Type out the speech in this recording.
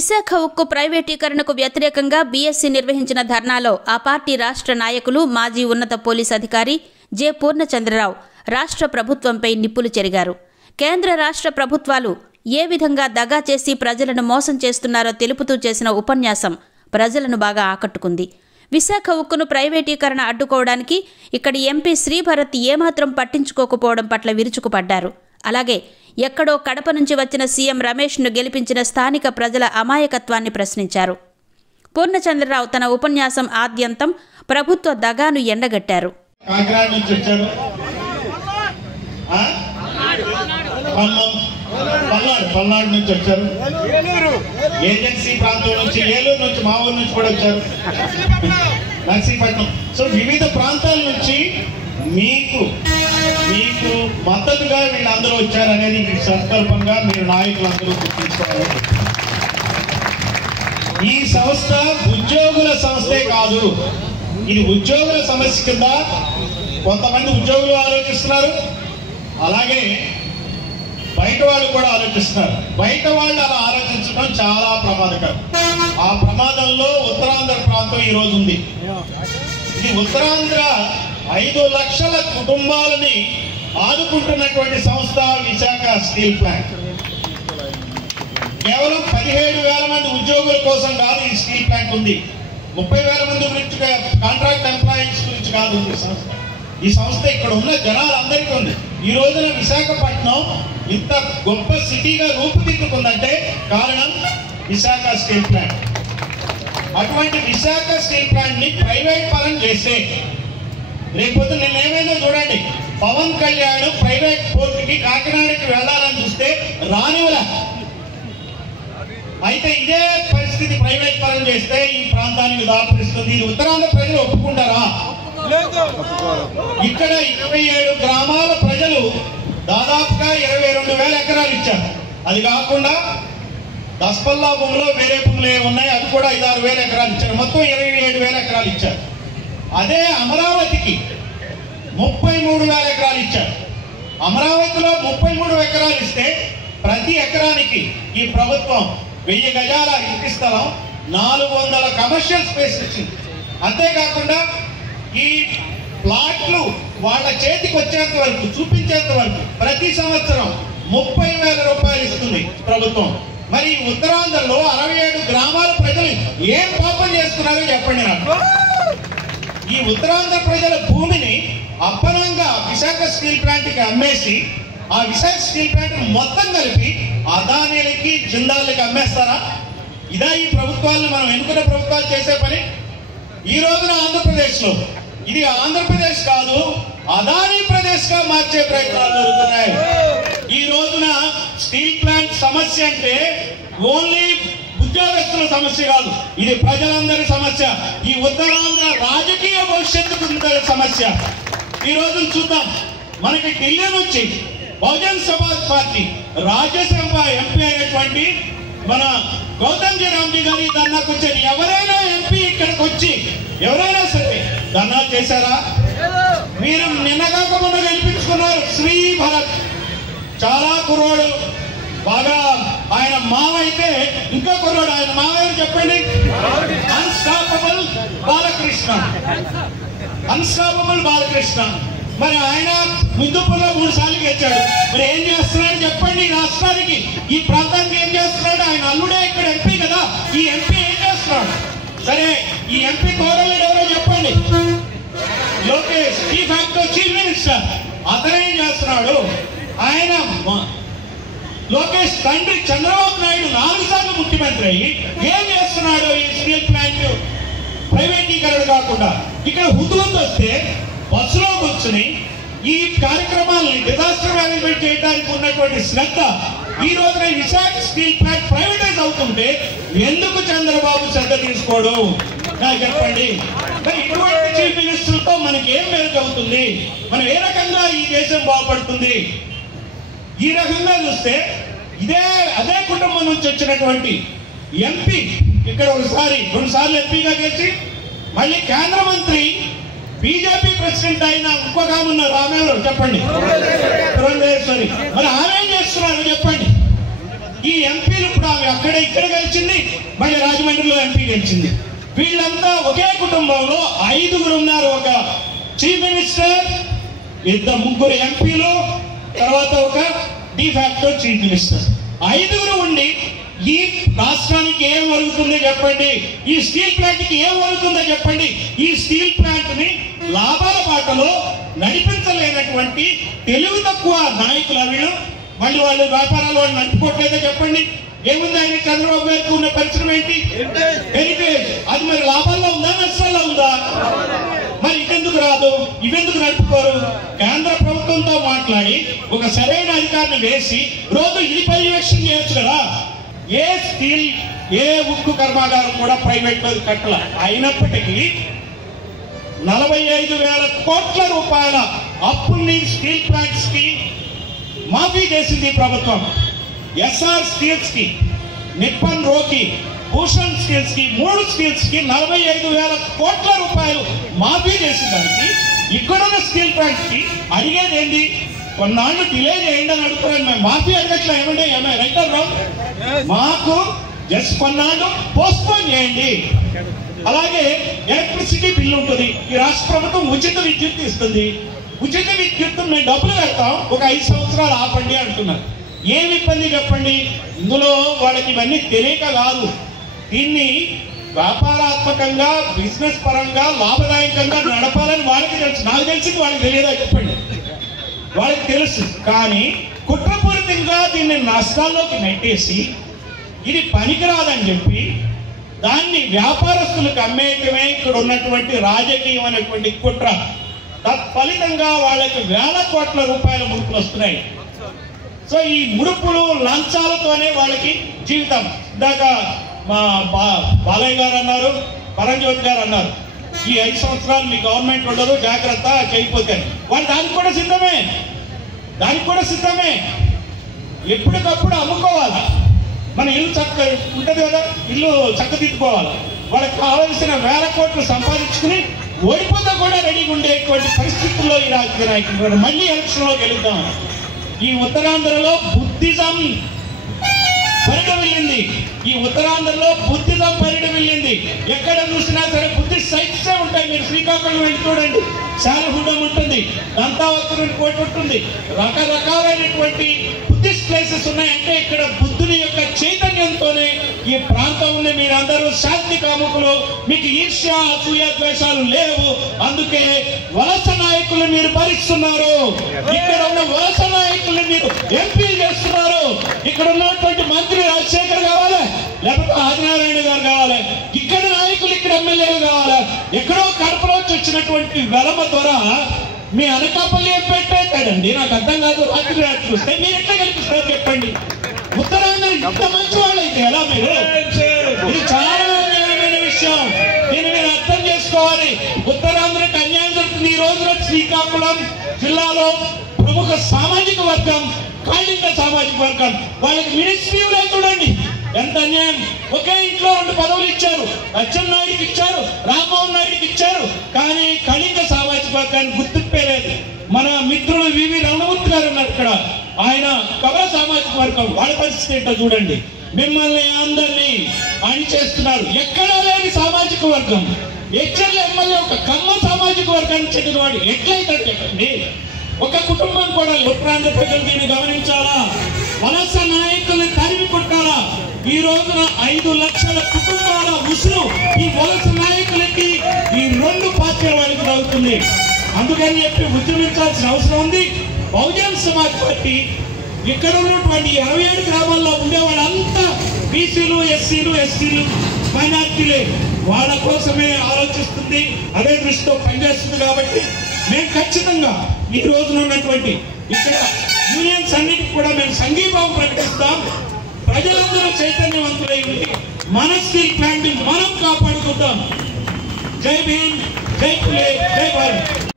విశాఖ ఉక్కు ప్రైవేటీకరణకు వ్యతిరేకంగా బీఎస్సీ నిర్వహించిన ధర్నాలో ఆ పార్టీ రాష్ట్ర నాయకులు మాజీ ఉన్నత పోలీస్ అధికారి జె పూర్ణచంద్రరావు రాష్ట్ర ప్రభుత్వంపై నిప్పులు చెరిగారు. కేంద్ర రాష్ట్ర ప్రభుత్వాలు ఏ విధంగా దగా చేసి ప్రజలను మోసం చేస్తున్నారో తెలుపుతూ చేసిన ఉపన్యాసం ప్రజలను బాగా ఆకట్టుకుంది. విశాఖ ఉక్కును ప్రైవేటీకరణ అడ్డుకోవడానికి ఇక్కడి ఎంపీ శ్రీభరత్ ఏమాత్రం పట్టించుకోకపోవడం పట్ల విరుచుకుపడ్డారు. అలాగే ఎక్కడో కడప నుంచి వచ్చిన సీఎం రమేష్ను గెలిపించిన స్థానిక ప్రజల అమాయకత్వాన్ని ప్రశ్నించారు. పూర్ణచంద్రరావు తన ఉపన్యాసం ఆద్యంతం ప్రభుత్వ దగాను ఎండగట్టారు. పల్నాడు నుంచి వచ్చారు, ఏజెన్సీ ప్రాంతం నుంచి, ఏలూరు నుంచి, మా ఊరు నుంచి కూడా వచ్చారు, నర్సీపట్నం. సో వివిధ ప్రాంతాల నుంచి మీకు మద్దతుగా వీళ్ళందరూ వచ్చారనేది ఈ సంకల్పంగా మీరు నాయకులందరూ గుర్తించుకోవాలి. ఈ సంస్థ ఉద్యోగుల సంస్థే కాదు, ఇది ఉద్యోగుల సమస్య కింద కొంతమంది ఉద్యోగులు ఆలోచిస్తున్నారు, అలాగే బయట వాళ్ళు కూడా ఆలోచిస్తున్నారు. బయట వాళ్ళు అలా ఆలోచించడం చాలా ప్రమాదకరం. ఆ ప్రమాదంలో ఉత్తరాంధ్ర ప్రాంతం ఈరోజు ఉంది. ఇది ఉత్తరాంధ్ర 5 లక్షల కుటుంబాలని ఆదుకుంటున్నటువంటి సంస్థ విశాఖ స్టీల్ ప్లాంట్. కేవలం 17,000 మంది ఉద్యోగుల కోసం కాదు ఈ స్టీల్ ప్లాంట్ ఉంది. 30,000 మంది గురించి, కాంట్రాక్ట్ ఎంప్లాయీస్ గురించి కాదు ఈ సంస్థ. ఈ సంస్థ ఇక్కడ ఉన్న జనాలందరికీ ఉంది. ఈ రోజున విశాఖపట్నం ఇంత గొప్ప సిటీగా రూపుదిద్దుకుందంటే కారణం విశాఖ స్టీల్ ప్లాంట్. అటువంటి విశాఖ స్టీల్ ప్లాంట్ ని ప్రైవేట్ పరం చేస్తే రేపొద్దు నేనేమైందో చూడండి. పవన్ కళ్యాణ్ ప్రైవేట్ పోర్టుకి కాకినాడకి వెళ్ళాలని చూస్తే రానివలా. అయితే ఇదే పరిస్థితి ప్రైవేట్ పరం చేస్తే ఈ ప్రాంతానికి దాపురిస్తుంది. ఇది ఉత్తరాంధ్ర ప్రజలు ఒప్పుకుంటారా? ఇక్కడ 27 గ్రామాల ప్రజలు దాదాపుగా 22,000 ఎకరాలు ఇచ్చారు. అది కాకుండా దస్పల్లా భూములో వేరే భూములు ఉన్నాయి, అవి కూడా 5-6 ఎకరాలు ఇచ్చారు. మొత్తం 27,000 ఎకరాలు ఇచ్చారు. అదే అమరావతికి 33,000 ఎకరాలు ఇచ్చారు. అమరావతిలో 33 ఎకరాలు ఇస్తే ప్రతి ఎకరానికి ఈ ప్రభుత్వం 1000 గజాల ఇంటి స్థలం, 400 కమర్షియల్ స్పేస్ ఇచ్చింది. అంతేకాకుండా ఈ ప్లాట్లు వాళ్ళ చేతికి వచ్చేంత వరకు, చూపించేంత వరకు ప్రతి సంవత్సరం 30,000 రూపాయలు ఇస్తుంది ప్రభుత్వం. మరి ఉత్తరాంధ్రలో 67 గ్రామాల ప్రజలు ఏం పాపం చేస్తున్నారో చెప్పండి నాకు. ఈ ఉత్తరాంధ్ర ప్రజల భూమిని అప్పనంగా విశాఖ స్టీల్ ప్లాంట్కి అమ్మేసి ఆ విశాఖ స్టీల్ ప్లాంట్ మొత్తం కలిపి అదానీలకి, జిందాల్కి అమ్మేస్తారా? ఇదా ఈ ప్రభుత్వాలను మనం ఎన్నుకున్న ప్రభుత్వాలు చేసే పని? ఈ రోజున ఆంధ్రప్రదేశ్లో ఇది ఆంధ్రప్రదేశ్ కాదు, అదానీ ప్రదేశ్ గా మార్చే ప్రయత్నాలు జరుగుతున్నాయి. ఈ రోజున స్టీల్ ప్లాంట్ సమస్య అంటే ఓన్లీ ఉద్యోగస్తుల సమస్య కాదు, ఇది ప్రజలందరి సమస్య. ఈ ఉత్తరాంధ్ర రాజకీయ భవిష్యత్తు సమస్య. ఈ రోజు చూద్దాం, మనకి ఢిల్లీ నుంచి బహుజన్ సమాజ్ పార్టీ రాజ్యసభ ఎంపీ అయినటువంటి మన గౌతమ్ రామ్జీ గారి ధర్నాకు వచ్చారు. ఎవరైనా ఎంపీ ఇక్కడికి వచ్చి ఎవరైనా సరే ధర్నా చేశారా? మీరు నిన్నగాక మొన్న గెలిపించుకున్నారు శ్రీభరత్, చాలా కుర్రోడు, బాగా ఆయన మావ అయితే ఇంకా కుర్రోడు. ఆయన మావ చెప్పండి. Unstoppable Balakrishna, unstoppable Balakrishna. మరి ఆయన ముద్దుపూర్లో 3 సార్లు గెలిచాడు. మరి ఏం చేస్తున్నాడు చెప్పండి? ఈ రాష్ట్రానికి, ఈ ప్రాంతానికి ఏం చేస్తున్నాడు? ఆయన అల్లుడే ఇక్కడ ఎంపీ కదా. ఈ ఎంపీ ఏం చేస్తున్నాడు? సరే, ఈ ఎంపీ కోడలుడు ఎవరో చెప్పండి. Lokesh, chief actor, chief minister, అతనేం చేస్తున్నాడు? ఆయన లోకేష్ తండ్రి చంద్రబాబు నాయుడు 4 సార్లు ముఖ్యమంత్రి అయ్యి ఏం చేస్తున్నాడు? ఈ స్టీల్ ప్లాంట్ ప్రైవేటీకరణ కాకుండా ఇక్కడ హుద్దుహుద్దు వస్తే బస్సులో కూర్చుని ఈ కార్యక్రమాలని డిజాస్టర్ మేనేజ్మెంట్ చేయడానికి ఉన్నటువంటి శ్రద్ధ ఈ రోజున విశాఖ స్టీల్ ప్లాంట్ ప్రైవేటైజ్ అవుతుంటే ఎందుకు చంద్రబాబు శ్రద్ధ తీసుకోడు? నాకు చెప్పండి. మరి ఇటువంటి చీఫ్ మినిస్టర్తో మనకి ఏం మేరకు అవుతుంది? మనం ఏ రకంగా ఈ దేశం బాగుపడుతుంది? ఈ రకంగా చూస్తే అదే కుటుంబం నుంచి వచ్చినటువంటి ఎంపీ ఇక్కడ 2 సార్లు ఎంపీగా గెలిచి మళ్ళీ కేంద్ర మంత్రి, బీజేపీ ప్రెసిడెంట్ అయిన ఇంకొక ఆమె ఉన్నారు, ఆమె ఎవరు చెప్పండి? పురంధేశ్వరి. మరి ఆమె ఏం చేస్తున్నారు చెప్పండి? ఈ ఎంపీలు ఇప్పుడు ఆమె అక్కడ ఇక్కడ గెలిచింది, మళ్ళీ రాజమండ్రిలో ఎంపీ గెలిచింది. వీళ్ళంతా ఒకే కుటుంబంలో 5గురు ఉన్నారు. ఒక చీఫ్ మినిస్టర్, 2 ఎంపీలు, తర్వాత ఒక డిఫాక్టో చీఫ్ మినిస్టర్. 5గురు ఉండి ఈ రాష్ట్రానికి ఏం వరుగుతుందో చెప్పండి, ఈ స్టీల్ ప్లాంట్ కి ఏం వరుగుతుందో చెప్పండి. ఈ స్టీల్ ప్లాంట్ ని లాభాల బాటలో నడిపించలేనటువంటి తెలివి తక్కువ నాయకులు వీళ్ళు. మళ్ళీ వాళ్ళు వ్యాపారాలు వాళ్ళు నడుపుకోవట్లేదో చెప్పండి. ఏముంది ఆయన చంద్రబాబు గారికి ఉన్న పరిశ్రమ ఏంటి? హెరిటేజ్. అది మరి లాభాల్లో ఉందా నష్టాల్లో ఉందా? మరి ఇవెందుకు రాదు, ఇవెందుకు నడుపుకోరు? కేంద్ర ప్రభుత్వంతో మాట్లాడి ఒక సరైన అధికారిని వేసి రోజు ఇది పర్యవేక్షణ చేయొచ్చు కదా. ఏ స్టీల్ ఏ ఉక్కు కర్మాగారం కూడా ప్రైవేట్ మీద కట్టల. అయినప్పటికీ 45,000 కోట్ల రూపాయల అప్పుల్ని స్టీల్ ప్లాంట్స్ కి మాఫీ చేసింది ప్రభుత్వం. ఎస్ఆర్ స్టీల్స్ కి, నిప్పన్ రోకి, భూషణ్ స్టీల్స్ కి, 3 స్టీల్స్ కి 45,000 కోట్ల రూపాయలు మాఫీ చేసేదానికి ఇక్కడున్న స్టీల్ ప్లాంట్స్ కి అడిగేది ఏంటి? కొన్నాళ్ళు డిలే చేయండి అని అడుగుతున్నాను. మేము మాఫీ అడగట్లా. ఏమంటే రైట్ ఆర్ రాంగ్? మాకు జస్ట్ కొన్నాళ్ళు పోస్ట్పోన్ చేయండి. అలాగే ఎలక్ట్రిసిటీ బిల్లు ఉంటుంది. ఈ రాష్ట్ర ప్రభుత్వం ఉచిత విద్యుత్ ఇస్తుంది. ఉచిత విద్యుత్ మేము డబ్బులు కడతాం, ఒక 5 సంవత్సరాలు ఆపండి అంటున్నారు. ఏమి ఇబ్బంది చెప్పండి? ఇందులో వాళ్ళకి ఇవన్నీ తెలియక కాదు. దీన్ని వ్యాపారాత్మకంగా బిజినెస్ పరంగా లాభదాయకంగా నడపాలని వాళ్ళకి తెలుసు. నాకు తెలిసింది వాళ్ళకి తెలియదా చెప్పండి? వాళ్ళకి తెలుసు. కానీ కుట్రపూరితంగా దీన్ని నష్టాల్లోకి నెట్టేసి ఇది పనికిరాదని చెప్పి దాన్ని వ్యాపారస్తులకు అమ్మేయటమే ఇక్కడ ఉన్నటువంటి రాజకీయం అనేటువంటి కుట్ర. తత్ఫలితంగా వాళ్ళకి 1,000 కోట్ల రూపాయల ముడుపులు వస్తున్నాయి. సో ఈ ముడుపులు లంచాలతోనే వాళ్ళకి జీవితం. ఇందాక మా బాలయ్య గారు అన్నారు, పరంజ్యోతి గారు అన్నారు, ఈ 5 సంవత్సరాలు మీ గవర్నమెంట్ ఉండదు, జాగ్రత్త చేయకపోతే. వాళ్ళు దానికి కూడా సిద్ధమే, దానికి కూడా సిద్ధమే. ఎప్పటికప్పుడు అమ్ముకోవాలి. మన ఇల్లు చక్క ఉంటుంది కదా, ఇల్లు చక్కదిద్దుకోవాలి. వాళ్ళకి కావలసిన 1,000 కోట్లు సంపాదించుకుని ఓడిపోతా కూడా రెడీగా ఉండేటువంటి పరిస్థితుల్లో ఈ రాజకీయ నాయకులు మళ్ళీ ఎలక్షన్లో గెలుద్దాం. ఈ ఉత్తరాంధ్రలో బుద్ధిజం పరిడవిల్లింది. ఈ ఉత్తరాంధ్రలో బుద్ధిజం పరిడవిల్లింది. ఎక్కడ చూసినా సరే బుద్ధిస్ట్ సైట్సే ఉంటాయి. మీరు శ్రీకాకుళం వెళ్ళి చూడండి, శాలహుండం ఉంటుంది, దంతావత్తుని కోట ఉంటుంది, రకరకాలైనటువంటి బుద్ధిస్ట్ ప్లేసెస్ ఉన్నాయి. అంటే ఇక్కడ బుద్ధుని యొక్క చైతన్యంతోనే ఈ ప్రాంతం ఉంది. మీరందరూ శాంతి కాముకులు, మీకు ఈర్ష్య అసూయ ద్వేషాలు లేవు. అందుకే వలస నాయకులు మీరు భరిస్తున్నారు. ఇక్కడ ఉన్న వలస నాయకుల్ని మీరు ఎంపీ చేస్తున్నారు. ఇక్కడ ఉన్నటువంటి మంత్రి రాజశేఖర్ కావాలి, లేకపోతే ఆదినారాయణ గారు కావాలి, ఇక్కడ నాయకులు ఇక్కడ ఎమ్మెల్యేలు కావాలి. ఎక్కడో కడపలోంచి వచ్చినటువంటి వెలమ ద్వారా మీ అనకాపల్లి ఏం పెట్టేస్తాడండి? నాకు అర్థం కాదు. రాత్రి చూస్తే మీరు ఎట్లా కనిపిస్తారు చెప్పండి? ఉత్తరాంధ్ర ఇంత మంచి వాళ్ళు అయితే ఎలా? మీరు ఇది చాలా అన్యాయమైన విషయం. దీన్ని మీరు అర్థం చేసుకోవాలి. ఉత్తరాంధ్రకు అన్యాయం జరుగుతుంది. ఈ రోజున శ్రీకాకుళం జిల్లాలో ప్రముఖ సామాజిక వర్గం కాళింగ సామాజిక వర్గం, వాళ్ళకి మినిస్ట్రీలే చూడండి ఎంత అన్యాయం. ఒకే ఇంట్లో 2 పదవులు ఇచ్చారు. అచ్చెన్నాయుడికి ఇచ్చారు, రామ్మోహన్ నాయుడికి ఇచ్చారు. కానీ కళింగ సామాజిక వర్గాన్ని గుర్తింపేలేదు. మన మిత్రులు వివి రమణమూర్తి గారు ఉన్నారు ఇక్కడ, ఆయన కమల సామాజిక వర్గం. వాళ్ళ పరిస్థితి ఏంటో చూడండి. మిమ్మల్ని అందరినీ అని చేస్తున్నారు. ఎక్కడా లేని సామాజిక వర్గం. హెచ్ఎల్ ఎమ్మెల్యే ఒక కమ్మ సామాజిక వర్గానికి చెందినవాడు ఎట్లయితాడు చెప్పండి? ఒక కుటుంబం కూడా. ఉత్తరాంధ్ర ప్రజలు దీన్ని గమనించాలా? వలస నాయకుల్ని తరిమి కొట్టాలా? ఈ రోజున 5 లక్షల కుటుంబాల ఉసురు ఈ వలస నాయకులకి ఈ 2 పార్టీల వాళ్ళకి తగ్గుతుంది. అందుకని చెప్పి ఉద్యమించాల్సిన అవసరం ఉంది. బహుజన్ సమాజ్ పార్టీ ఇక్కడ ఉన్నటువంటి 27 గ్రామాల్లో ఉండేవాళ్ళంతా బీసీలు, ఎస్సీలు, ఎస్టీలు, మైనార్టీలే. వాళ్ళ కోసమే ఆలోచిస్తుంది, అదే దృష్టితో పనిచేస్తుంది. కాబట్టి మేము ఖచ్చితంగా ఈ రోజున ఉన్నటువంటి ఇక్కడ యూనియన్స్ అన్నిటికీ కూడా మేము సంఘీభావం ప్రకటిస్తాం. ప్రజలందరూ చైతన్యవంతులై ఉండి మన స్టీల్ ప్లాంట్ మనం కాపాడుకుంటాం. జై భీమ్, జై పులే, జై భారత్.